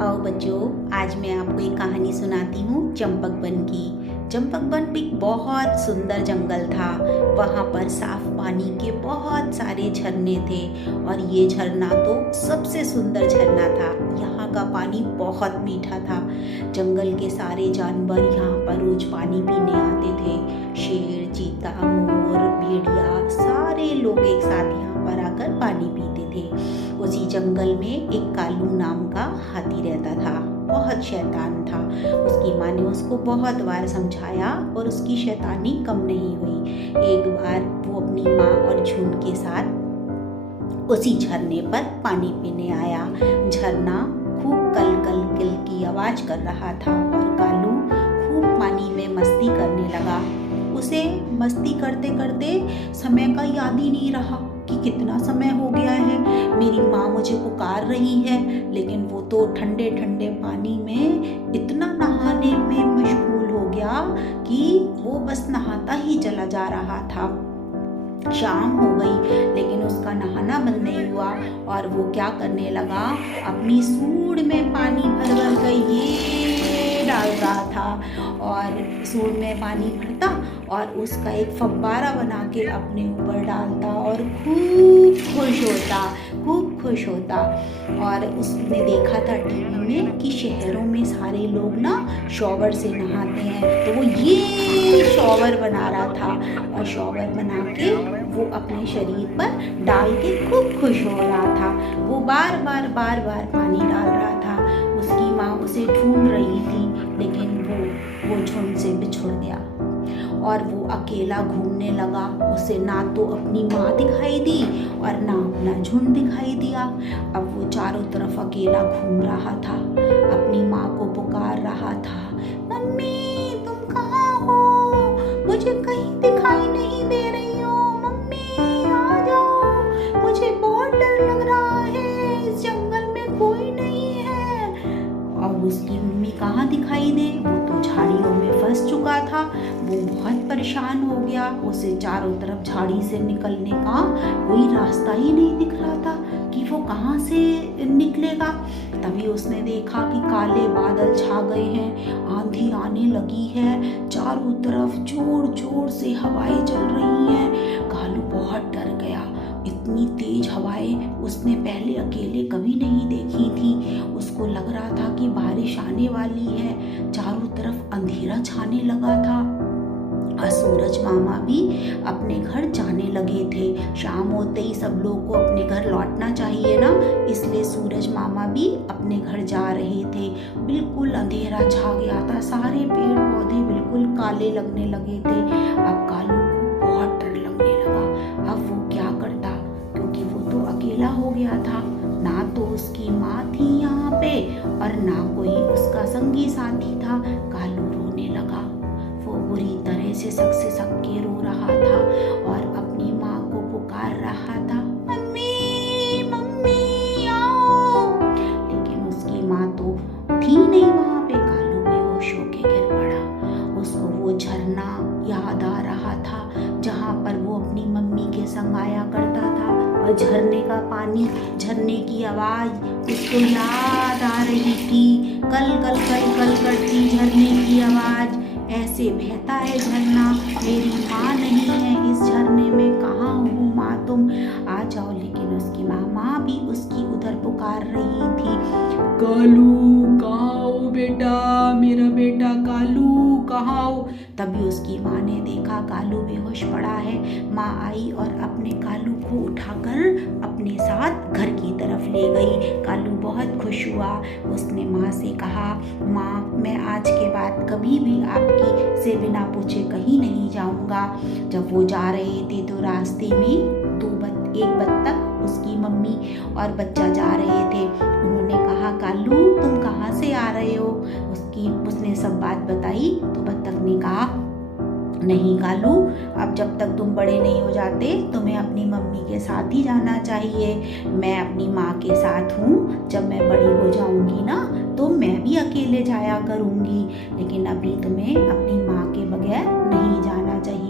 आओ बच्चों, आज मैं आपको एक कहानी सुनाती हूँ चंपक वन की। चंपक वन एक बहुत सुंदर जंगल था। वहाँ पर साफ पानी के बहुत सारे झरने थे और ये झरना तो सबसे सुंदर झरना था। यहाँ का पानी बहुत मीठा था। जंगल के सारे जानवर यहाँ पर रोज पानी पीने आते थे। शेर, चीता, मोर, भेड़िया सारे लोग एक साथ यहाँ पर आकर पानी पीते थे। उसी जंगल में एक कालू नाम का हाथी रहता था। बहुत शैतान था। उसकी माँ ने उसको बहुत बार समझाया और उसकी शैतानी कम नहीं हुई। एक बार वो अपनी माँ और झुंड के साथ उसी झरने पर पानी पीने आया। झरना खूब कल कल किल की आवाज कर रहा था और कालू खूब पानी में मस्ती करने लगा। उसे मस्ती करते करते समय का याद ही नहीं रहा कि कितना समय हो गया है। मेरी माँ मुझे पुकार रही है, लेकिन वो तो ठंडे ठंडे पानी में इतना नहाने में मशगूल हो गया कि वो बस नहाता ही चला जा रहा था। शाम हो गई लेकिन उसका नहाना बंद नहीं हुआ और वो क्या करने लगा, अपनी सूंड में पानी भर भर कर ये डाल रहा था और सूंड में पानी भरता और उसका एक फव्वारा बना के अपने ऊपर डालता और खूब खुश होता। और उसने देखा था टीवी में कि शहरों में सारे लोग ना शॉवर से नहाते हैं, तो वो ये शॉवर बना रहा था और शॉवर बना के वो अपने शरीर पर डाल के खूब खुश हो रहा था। वो बार बार पानी डाल रहा था। उसकी माँ उसे ढूंढ रही थी, लेकिन वो झुंड से बिछुड़ गया और वो अकेला घूमने लगा। उसे ना तो अपनी माँ दिखाई दी और ना अपना झुंड दिखाई दिया। अब वो चारों तरफ अकेला घूम रहा था, अपनी माँ को पुकार रहा था, मम्मी तुम कहाँ हो? मुझे कहीं दिखाई नहीं दे रही हो। मम्मी आ जाओ, मुझे बहुत डर लग रहा है, इस जंगल में कोई नहीं है। अब उसकी मम्मी कहाँ दिखाई दे, वो तो झाड़ियों में फंस चुका था। वो बहुत परेशान हो गया। उसे चारों तरफ झाड़ी से निकलने का कोई रास्ता ही नहीं दिख रहा था कि वो कहाँ से निकलेगा। तभी उसने देखा कि काले बादल छा गए हैं, आंधी आने लगी है, चारों तरफ जोर जोर से हवाएं चल रही हैं। कालू बहुत डर गया। इतनी तेज हवाएं उसने पहले अकेले कभी नहीं देखी थी। उसको लग रहा था कि बारिश आने वाली है। चारों तरफ अंधेरा छाने लगा था और सूरज मामा भी अपने घर जाने लगे थे। शाम होते ही सब लोगों को अपने घर लौटना चाहिए ना, इसलिए सूरज मामा भी अपने घर जा रहे थे। बिल्कुल अंधेरा छा गया था, सारे पेड़ पौधे बिल्कुल काले लगने लगे थे। अब कालू को बहुत डर लगने लगा। अब वो क्या करता, क्योंकि वो तो अकेला हो गया था। ना तो उसकी माँ थी यहाँ पे और ना कोई उसका संगी साथी था। कालू रोने लगा। वो बुरी तरह से सक के रो रहा था और अपनी माँ को पुकार रहा था, मम्मी मम्मी आओ। लेकिन उसकी माँ तो थी नहीं वहाँ पे। कालू बेहोश होके गिर पड़ा। उसको वो झरना याद आ रहा था जहाँ पर वो अपनी मम्मी के संग आया करता था और झरने का पानी, झरने की आवाज उसको याद आ रही थी। कल कल कल कल करती झरने की आवाज, ऐसे बहता है झरना, मेरी माँ नहीं है इस झरने में, कहाँ हो माँ तुम, आ जाओ। लेकिन उसकी माँ भी उसकी उधर पुकार रही थी, कालू कहाँ हो बेटा, मेरा बेटा कालू कहाँ हो। तभी उसकी माँ ने देखा कालू बेहोश पड़ा है। माँ आई और अपने कालू को उठाकर अपने साथ घर की तरफ ले गई। कालू बहुत खुश हुआ। उसने माँ से कहा, माँ मैं आज के बाद कभी भी आपकी से बिना पूछे कहीं नहीं जाऊंगा। जब वो जा रहे थे तो रास्ते में एक बत्तख, उसकी मम्मी और बच्चा जा रहे थे। उन्होंने कहा, कालू तुम कहाँ से आ रहे हो? उसने सब बात बताई तो बत्तख ने कहा, नहीं कालू, अब जब तक तुम बड़े नहीं हो जाते तुम्हें अपनी मम्मी के साथ ही जाना चाहिए। मैं अपनी माँ के साथ हूँ, जब मैं बड़ी हो जाऊँगी ना तो मैं भी अकेले जाया करूँगी, लेकिन अभी तुम्हें अपनी माँ के बगैर नहीं जाना चाहिए।